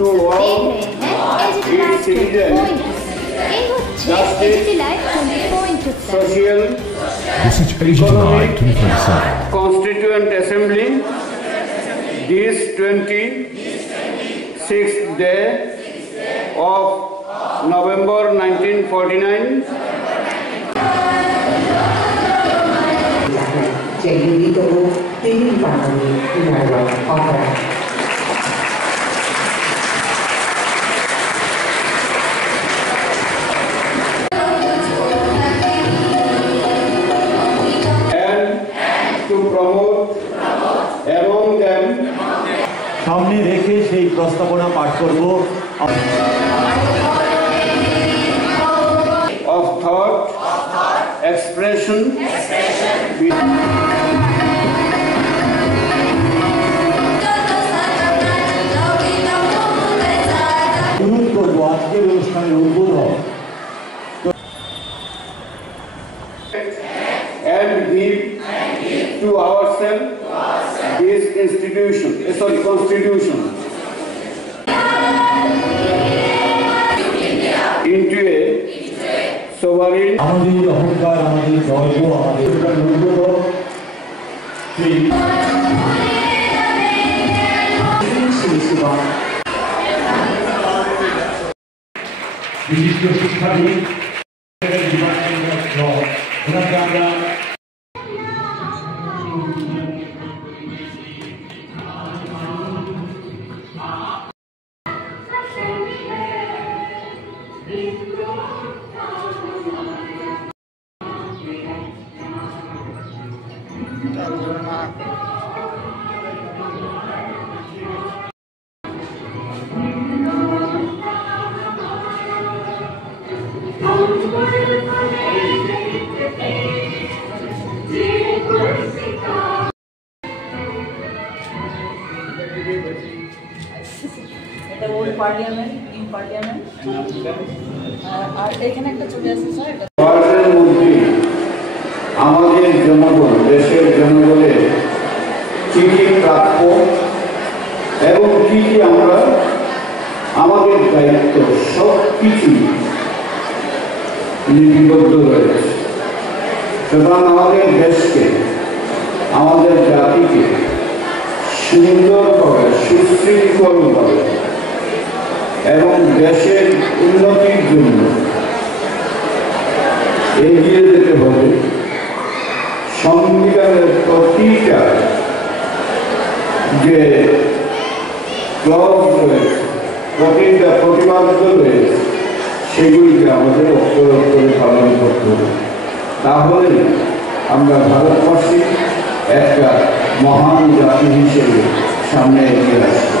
to all its citizens, justice, social, economic, Constituent Assembly, this 26th day of November 1949. সামনে রেখে সেই প্রস্তাবনা পাঠ করব। Of thought, expression, অনুরোধ করব আজকের অনুষ্ঠানের উদ্বোধন and give to ourselves this institution, constitution, into a sovereign. আমাদের অহংকার, আমাদের গর্ব, আমাদের বিশিষ্ট শিক্ষাবিদ ওনাকে আমরা পার্লামেন্ট ইন পার্লামেন্ট আর এখানে একটা চলে আসছে স্যার আমাদের জনগণ, দেশের জনগণের কি কি প্রাপ্য এবং কি কি আমরা আমাদের দায়িত্ব সব কিছু লিপিবদ্ধ রয়েছে। সুতরাং আমাদের দেশকে, আমাদের জাতিকে সুন্দরভাবে, সুশৃঙ্খলভাবে এবং দেশের উন্নতির জন্য এগিয়ে যেতে হবে। সংবিধানের প্রতিটা যে ক্লজ রয়েছে, প্রতিটা প্রতিবাদ্য রয়েছে, সেগুলিকে আমাদের অক্ষরে অক্ষরে পালন করতে হবে। তাহলে আমরা ভারতবাসী একটা মহান জাতি হিসেবে সামনে এগিয়ে আসবো।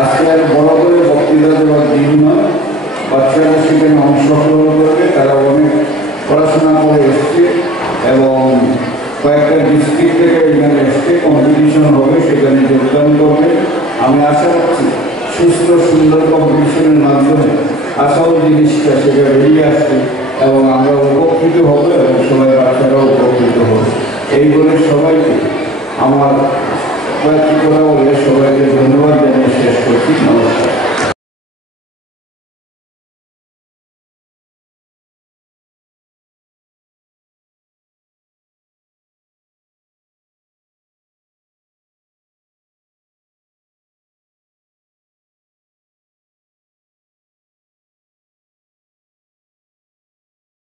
আজকে আর বড় করে বক্তৃতা দেওয়ার দিন নয়, বাচ্চারা সেখানে অংশগ্রহণ করবে। তারা অনেক পড়াশোনা করে এসছে এবং কয়েকটা ডিস্ট্রিক্ট থেকে এখানে এসছে, কম্পিটিশন হবে, সেখানে যোগদান করবে। আমি আশা রাখছি সুস্থ সুন্দর কম্পিটিশনের মাধ্যমে আসল জিনিসটা সেটা বেরিয়ে আসবে এবং আমরা উপকৃত হব এবং সবাই বাচ্চারাও উপকৃত হবে। এই বলে সবাইকে আমার কয়েকটি কথা বলে সবাইকে ধন্যবাদ জানিয়ে শেষ করছি। নমস্কার।